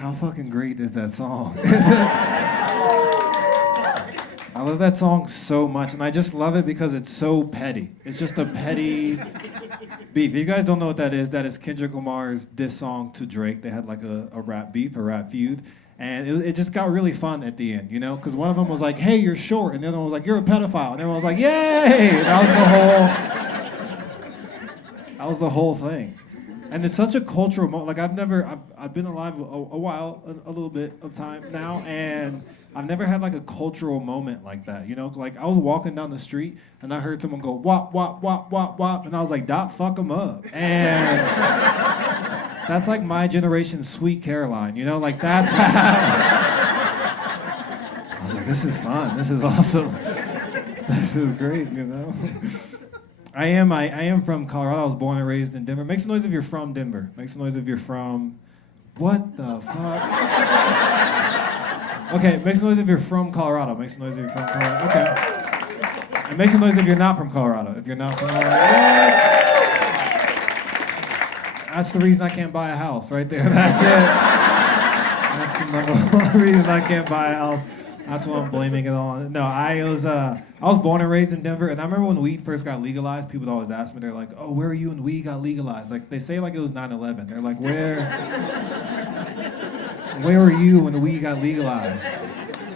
How fucking great is that song? I love that song so much, and I just love it because it's so petty. It's just a petty beef. If you guys don't know what that is Kendrick Lamar's diss song to Drake. They had like a rap beef, a rap feud, and it just got really fun at the end, you know? Because one of them was like, hey, you're short, and the other one was like, you're a pedophile, and everyone was like, yay! That was the whole thing. And it's such a cultural moment. Like I've been alive a while, a little bit of time now, and I've never had like a cultural moment like that. You know, like I was walking down the street and I heard someone go wop wop wop wop wop, and I was like, "Dot, fuck 'em up." And that's like my generation's Sweet Caroline. You know, like that's how. I was like, "This is fun. This is awesome. This is great." You know. I am from Colorado. I was born and raised in Denver. Make some noise if you're from Denver. Make some noise if you're from... What the fuck? Okay, make some noise if you're from Colorado. Make some noise if you're from Colorado. Okay. And make some noise if you're not from Colorado. If you're not from Colorado. That's the reason I can't buy a house right there. That's it. That's the number one reason I can't buy a house. That's what I'm blaming it on. No, I was born and raised in Denver, and I remember when weed first got legalized, people would always ask me, they're like, oh, where were you when weed got legalized? Like, they say like it was 9/11. They're like, where were you when the weed got legalized?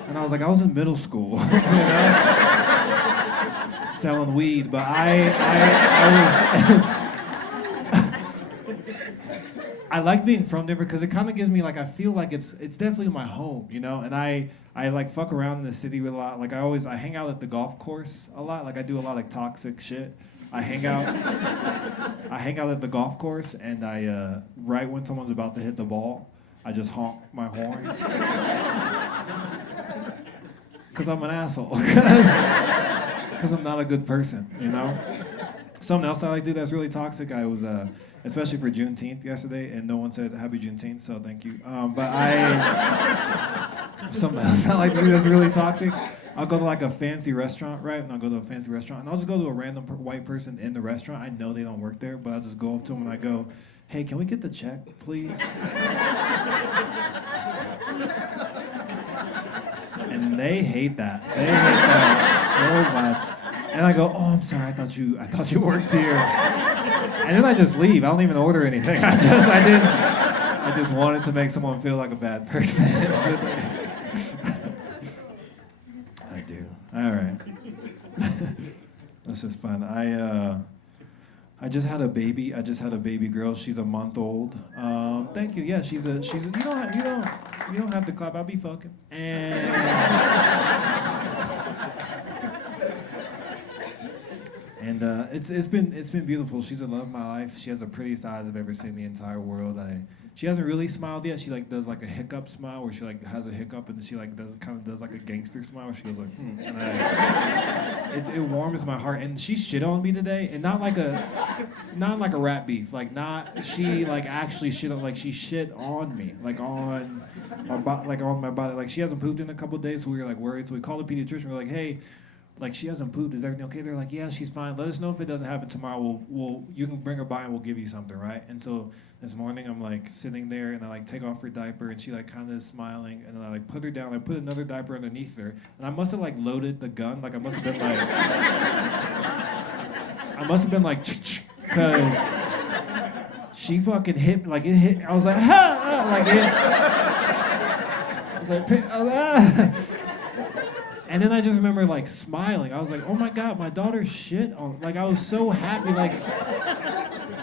And I was like, I was in middle school, you know? Selling weed, but I was... I like being from Denver because it kind of gives me like, I feel like it's definitely my home, you know? And I like fuck around in the city with a lot. Like I hang out at the golf course a lot. Like I do a lot of like toxic shit. I hang out at the golf course, and I right when someone's about to hit the ball, I just honk my horn. Cause I'm an asshole. Cause I'm not a good person, you know? Something else I like to do that's really toxic. I was especially for Juneteenth yesterday, and no one said Happy Juneteenth, so thank you. But something else I like to do that's really toxic. I'll go to like a fancy restaurant, right? And I'll go to a fancy restaurant, and I'll just go to a random white person in the restaurant. I know they don't work there, but I'll just go up to them and I go, hey, can we get the check, please? And they hate that. They hate that so much. And I go, oh, I'm sorry, I thought you worked here. And then I just leave. I don't even order anything. I just wanted to make someone feel like a bad person. I do. All right. This is fun. I just had a baby. I just had a baby girl. She's a month old. Thank you. Yeah, she's a. You don't have to clap. I'll be fucking. And it's been beautiful. She's the love of my life. She has the prettiest eyes I've ever seen in the entire world. She hasn't really smiled yet. She like does like a hiccup smile where she like has a hiccup and she like does like a gangster smile where she goes like, and it warms my heart. And she shit on me today, and not like a rap beef. Like not she like actually shit on, like she shit on me, like on my body. Like she hasn't pooped in a couple of days, so we were like worried. So we called the pediatrician. We're like, hey, like she hasn't pooped. Is everything okay? They're like, yeah, she's fine. Let us know if it doesn't happen tomorrow. You can bring her by and we'll give you something, right? And so this morning I'm like sitting there and I like take off her diaper and she like kind of is smiling, and then I like put her down. I put another diaper underneath her, and I must have like loaded the gun. Like I must have been like, because she fucking hit, like it hit. I was like, ha! Like it. I was like, ah. And then I just remember like smiling. I was like, oh my God, my daughter shit on. Like I was so happy. Like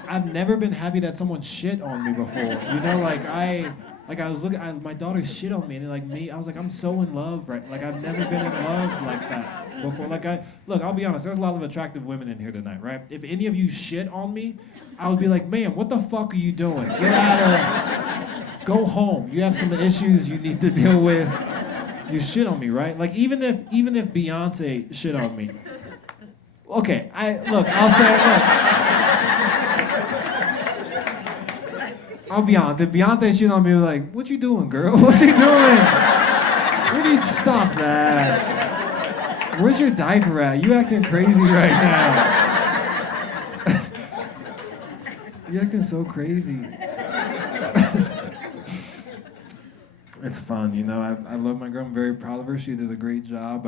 I've never been happy that someone shit on me before. You know, like I was looking, my daughter shit on me, and like me, I was like, I'm so in love, right? Like I've never been in love like that before. Like I'll be honest, there's a lot of attractive women in here tonight, right? If any of you shit on me, I would be like, ma'am, what the fuck are you doing? Get out of, go home. You have some issues you need to deal with. You shit on me, right? Like even if Beyonce shit on me. Okay, I'll be honest. If Beyonce shit on me, like, what you doing, girl? What you doing? Where do you stop that? Where's your diaper at? You acting crazy right now. You acting so crazy. It's fun, you know. I love my girl. I'm very proud of her. She did a great job.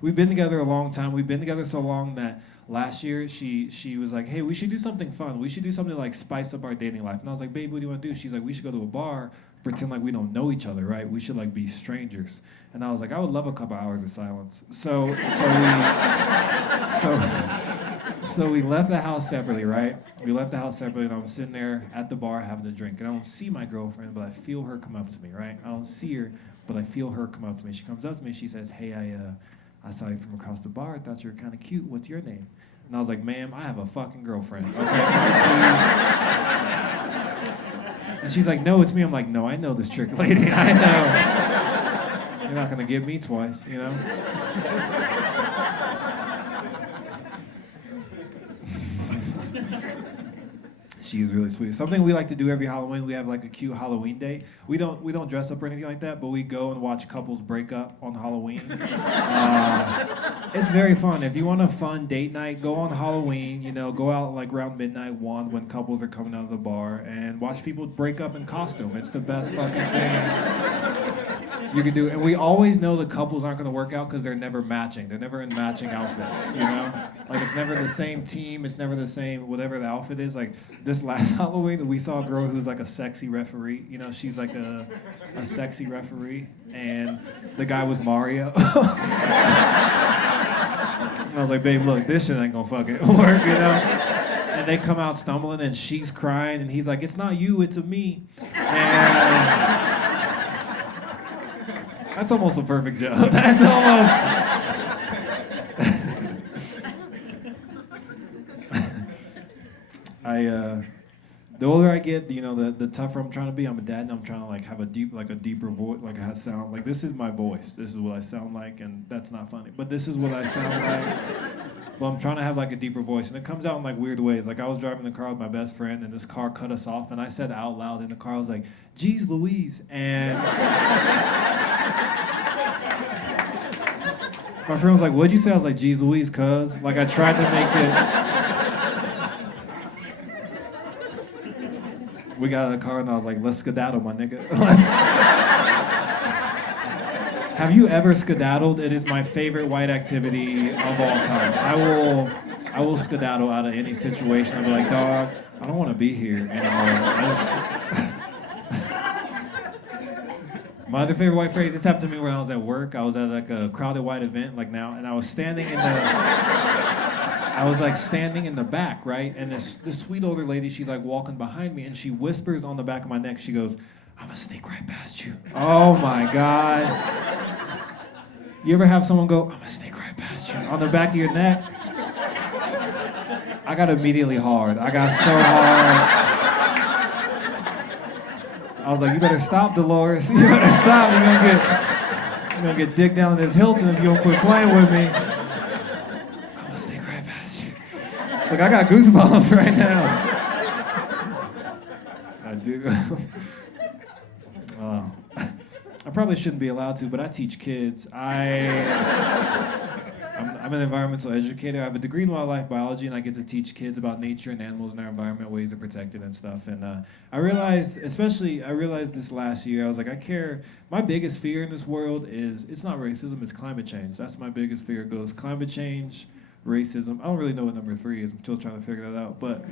We've been together a long time. We've been together so long that last year she was like, "Hey, we should do something fun. We should do something to, like, spice up our dating life." And I was like, "Babe, what do you want to do?" She's like, "We should go to a bar, pretend like we don't know each other, right? We should, like, be strangers." And I was like, "I would love a couple hours of silence." So we left the house separately, right? We left the house separately, and I'm sitting there at the bar having a drink, and I don't see my girlfriend, but I feel her come up to me, right? I don't see her, but I feel her come up to me. She comes up to me, she says, "Hey, I saw you from across the bar. I thought you were kind of cute. What's your name?" And I was like, "Ma'am, I have a fucking girlfriend, okay? And she's like, "No, it's me." I'm like, "No, I know this trick lady. I know. You're not gonna get me twice, you know?" She's really sweet. Something we like to do every Halloween, we have like a cute Halloween day. We don't dress up or anything like that, but we go and watch couples break up on Halloween. It's very fun. If you want a fun date night, go on Halloween. You know, go out like around midnight, 1 when couples are coming out of the bar, and watch people break up in costume. It's the best fucking thing you can do. And we always know the couples aren't going to work out because they're never matching. They're never in matching outfits, you know? Like, it's never the same team. It's never the same whatever the outfit is. Like, this last Halloween, we saw a girl who's like a sexy referee. You know, she's like a sexy referee. And the guy was Mario. I was like, "Babe, look, this shit ain't gonna fucking work, you know?" And they come out stumbling, and she's crying, and he's like, "It's not you, it's a me." And that's almost a perfect joke. That's almost. The older I get, you know, the tougher I'm trying to be. I'm a dad, and I'm trying to like have a deeper voice, like I sound like this is my voice. This is what I sound like, and that's not funny, but this is what I sound like. Well, I'm trying to have like a deeper voice, and it comes out in like weird ways. Like I was driving the car with my best friend, and this car cut us off, and I said out loud in the car, I was like, "Geez Louise," and my friend was like, "What'd you say?" I was like, "Geez Louise, cuz." Like I tried to make it. We got out of the car and I was like, "Let's skedaddle, my nigga." Have you ever skedaddled? It is my favorite white activity of all time. I will skedaddle out of any situation. I'll be like, "Dog, I don't want to be here anymore." My other favorite white phrase, this happened to me when I was at work. I was at like a crowded white event like now, and I was standing in the back, right? And this sweet older lady, she's like walking behind me, and she whispers on the back of my neck. She goes, "I'm gonna sneak right past you." Oh my God. You ever have someone go, "I'm gonna sneak right past you," on the back of your neck? I got immediately hard. I got so hard. I was like, "You better stop, Dolores. You better stop. You're gonna get dick down in this Hilton if you don't quit playing with me." Look, I got goosebumps right now. I do. I probably shouldn't be allowed to, but I teach kids. I'm an environmental educator. I have a degree in wildlife biology, and I get to teach kids about nature and animals in our environment, ways to protect it and stuff. And I realized this last year, I was like, my biggest fear in this world it's not racism, it's climate change. That's my biggest fear. It goes climate change, racism. I don't really know what number 3 is. I'm still trying to figure that out. But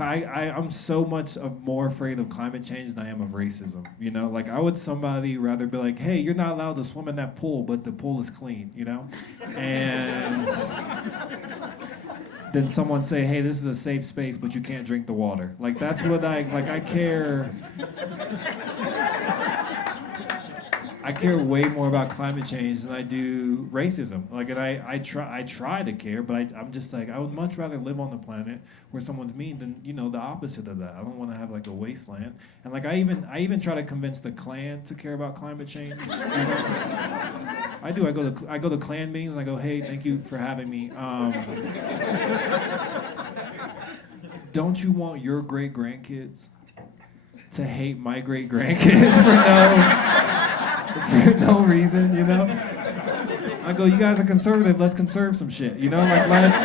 I'm so much more afraid of climate change than I am of racism. You know, like I would somebody rather be like, "Hey, you're not allowed to swim in that pool, but the pool is clean," you know? And then someone say, "Hey, this is a safe space, but you can't drink the water." Like that's what I care. I care way more about climate change than I do racism. Like, and I try to care, but I'm just like, I would much rather live on the planet where someone's mean than, you know, the opposite of that. I don't want to have like a wasteland. And like, I even try to convince the Klan to care about climate change. You know? I do. I go to Klan meetings and I go, "Hey, thank you for having me. Don't you want your great grandkids to hate my great grandkids for no reason, you know?" I go, "You guys are conservative, let's conserve some shit, you know? Like, let's..."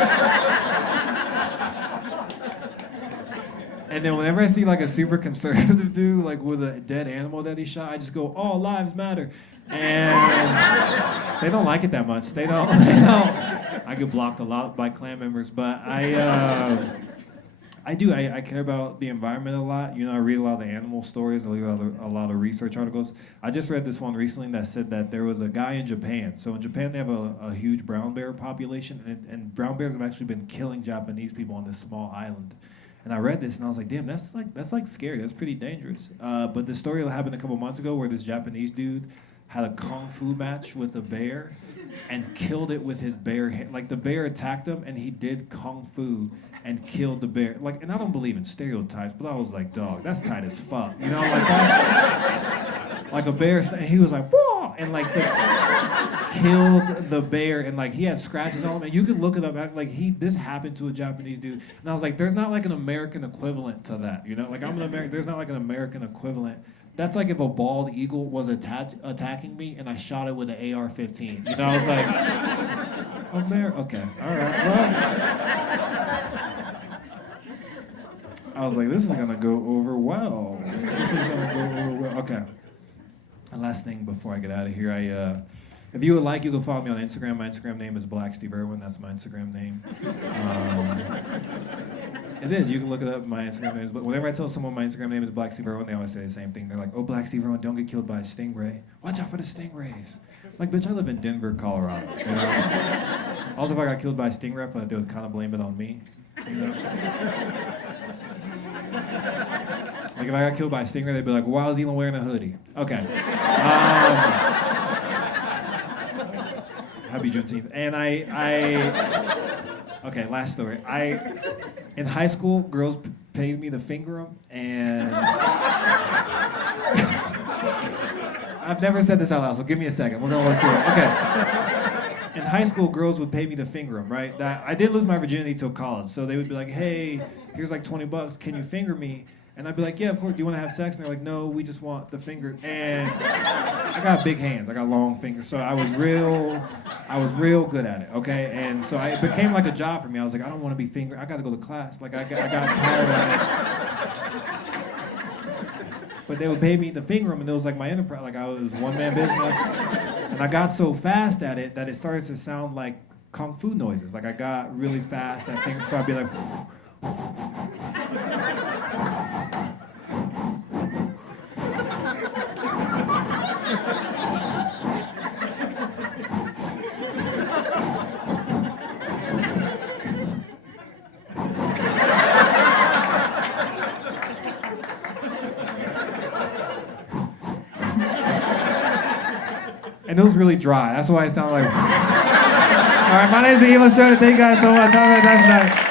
And then whenever I see like a super conservative dude like with a dead animal that he shot, I just go, "All lives matter," and they don't like it that much. They don't. I get blocked a lot by Klan members, but I do. I care about the environment a lot. You know, I read a lot of the animal stories. I read a lot of research articles. I just read this one recently that said that there was a guy in Japan. So in Japan, they have a huge brown bear population, and brown bears have actually been killing Japanese people on this small island. And I read this and I was like, damn, that's like scary. That's pretty dangerous. But the story happened a couple months ago where this Japanese dude had a kung fu match with a bear and killed it with his bare hand. Like the bear attacked him and he did kung fu and killed the bear. Like, and I don't believe in stereotypes, but I was like, dog, that's tight as fuck. You know, like that's like a bear. And he was like, whoa, and like killed the bear, and like he had scratches on him. And you could look it up. Like this happened to a Japanese dude, and I was like, there's not like an American equivalent to that. You know, like I'm an American. There's not like an American equivalent. That's like if a bald eagle was attacking me and I shot it with an AR-15. You know, I was like, okay, all right, well. I was like, this is gonna go over well. Okay. And last thing before I get out of here, if you would like, you can follow me on Instagram. My Instagram name is Black Steve Irwin. That's my Instagram name. It is. You can look it up. My Instagram name is. But whenever I tell someone my Instagram name is Black Steve Irwin, they always say the same thing. They're like, "Oh, Black Steve Irwin, don't get killed by a stingray. Watch out for the stingrays." I'm like, bitch, I live in Denver, Colorado. You know? Also, if I got killed by a stingray, I feel like they would kind of blame it on me. You know? Like if I got killed by a stingray, they'd be like, "Why is Eeland wearing a hoodie?" Okay. Happy Juneteenth. And okay, last story. In high school, girls paid me to finger them, and I've never said this out loud, so give me a second. We're gonna work through it. Okay. In high school, girls would pay me to finger them, right? I didn't lose my virginity till college, so they would be like, "Hey, here's like $20. Can you finger me?" And I'd be like, "Yeah, of course. Do you want to have sex?" And they're like, "No, we just want the finger." And I got big hands. I got long fingers, so I was real good at it. Okay, and so it became like a job for me. I was like, I don't want to be fingered. I got to go to class. Like I got tired of it. But they would pay me to finger them, and it was like my enterprise. Like I was one-man business, and I got so fast at it that it started to sound like kung fu noises. Like I got really fast at fingers, so I'd be like. And it was really dry. That's why it sounded like. All right, my name's Eeland. Thank you guys so much. Have a nice night.